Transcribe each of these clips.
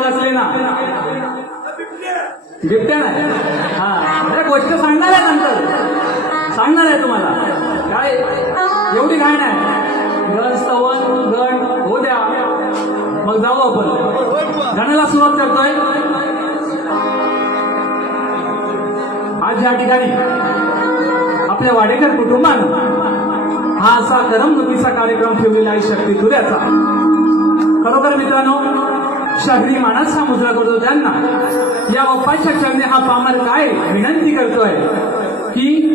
ते असले ना. बिबट्या नाही. हा गोष्ट सांगणार आहे नंतर. सांगणार आहे तुम्हाला. काय? एवढी घाण नाही गण सवन गण हो द्या. मग जाऊ आपण. गाण्याला सुरुवात करतोय. आज या ठिकाणी आपल्या वाडेकर कुटुंबानं हा असा करमणुकीचा कार्यक्रम ठेवलेला आहे शक्ती तुऱ्याचा खरोखर मित्रांनो शहरी माणसा हा मुद्रा करतो. त्यांना या बाप्पाच्या चरणी हा पामर काय विनंती करतोय? की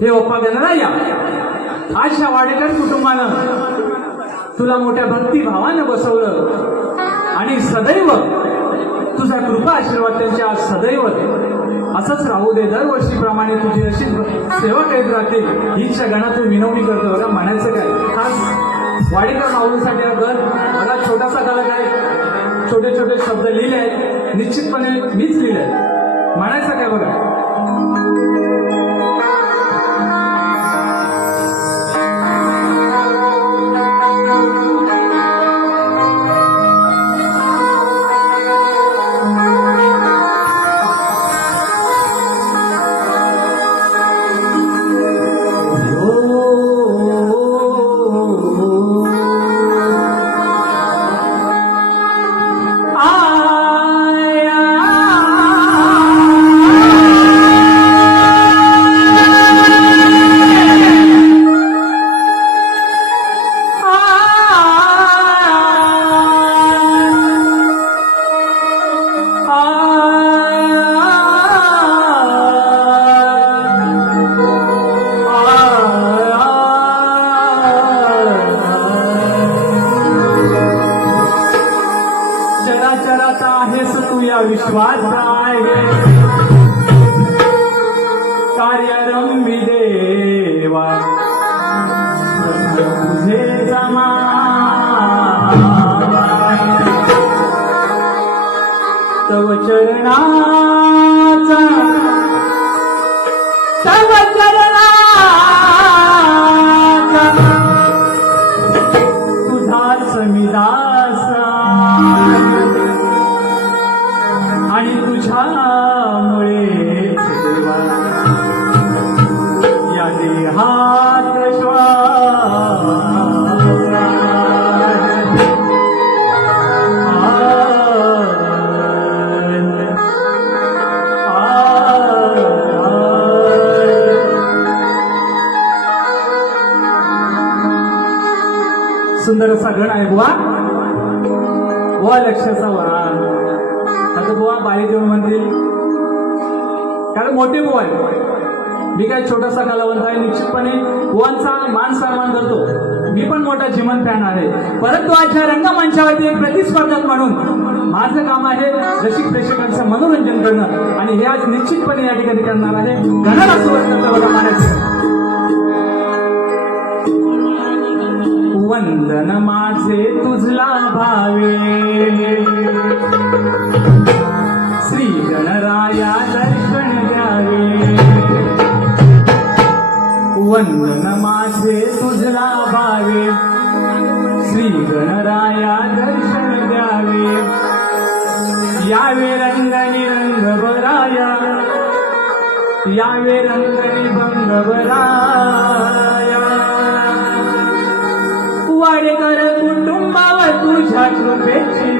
हे बाप्पा गणराया या. या वाडेकर कुटुंबानं तुला मोठ्या भक्तिभावानं बसवलं. आणि सदैव तुझा कृपा आशीर्वाद त्यांच्या सदैव असंच राहू दे. दरवर्षीप्रमाणे तुझी अशी सेवा करीत राहतील. हीच्या गणातून विनवणी करतो. बघा म्हणायचं काय? वाडेकर माऊलीसाठी आपण मला छोटासा गलक आहे. छोटे छोटे शब्द लिहिले आहेत. निश्चितपणे मीच लिहिले आहेत म्हणायचं काय बघा? ರಂಬಿದೇವಾ बुवा लक्षाचा वाण आता बुवा बाई देऊन म्हणतील कारण मोठी बुवा आहे. मी काय छोटासा कलावंत आहे निश्चितपणे बुवांचा मान सन्मान करतो. मी पण मोठा जीवन फॅन आहे. परंतु आजच्या रंगमंचावरती एक प्रतिस्पर्धक म्हणून माझं काम आहे रसिक प्रेक्षकांचं मनोरंजन करणं. आणि हे आज निश्चितपणे या ठिकाणी करणार आहे. घराला सुरुवात बघा मानायचं माझे तुझला भावे. श्री गणराया दर्शन द्यावे. वंदन माझे तुझला भावे. श्री गणराया दर्शन द्यावे. यावे रंगनी रंगबराया यावे रंगनी भंग trompete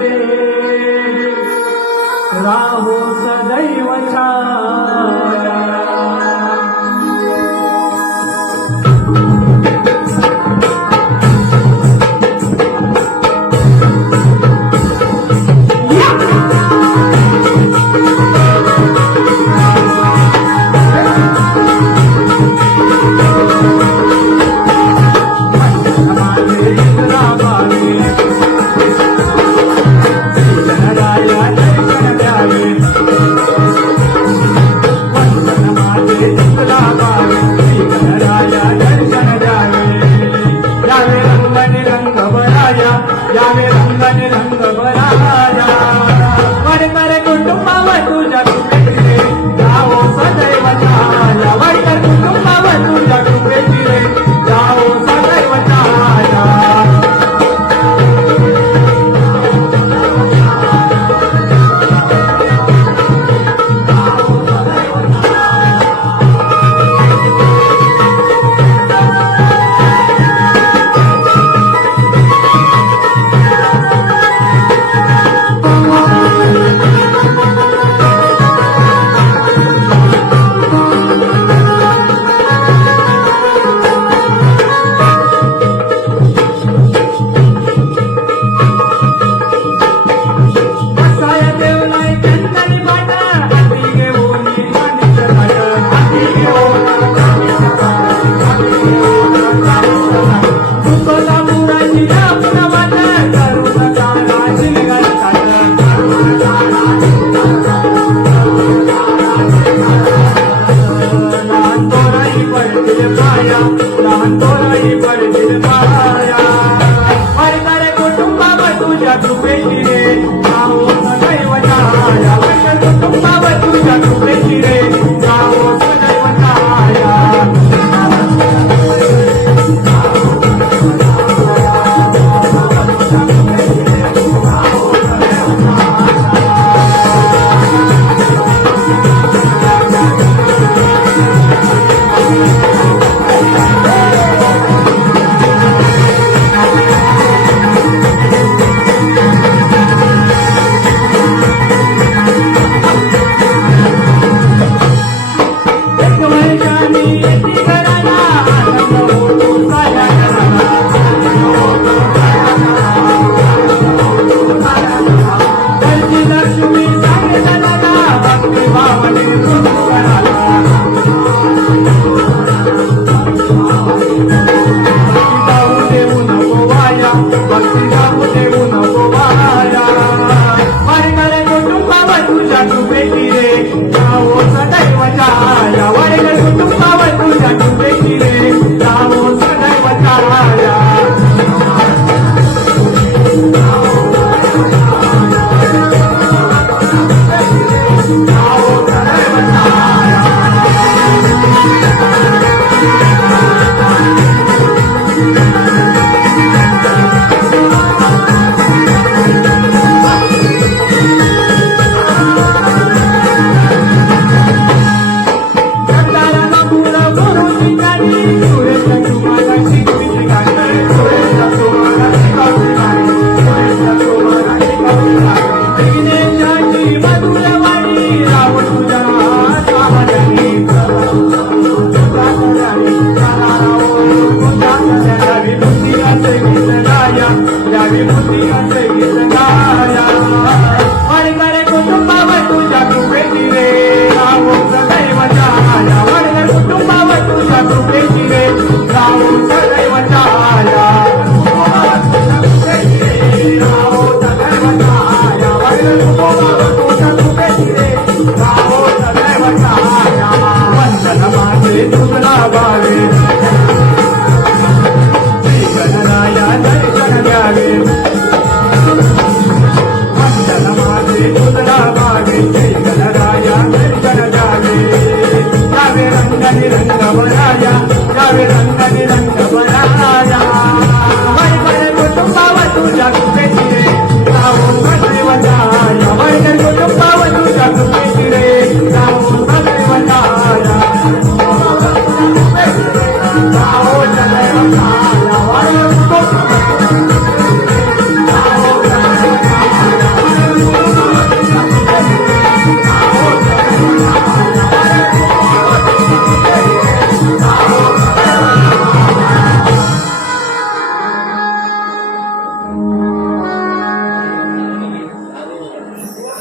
Amen.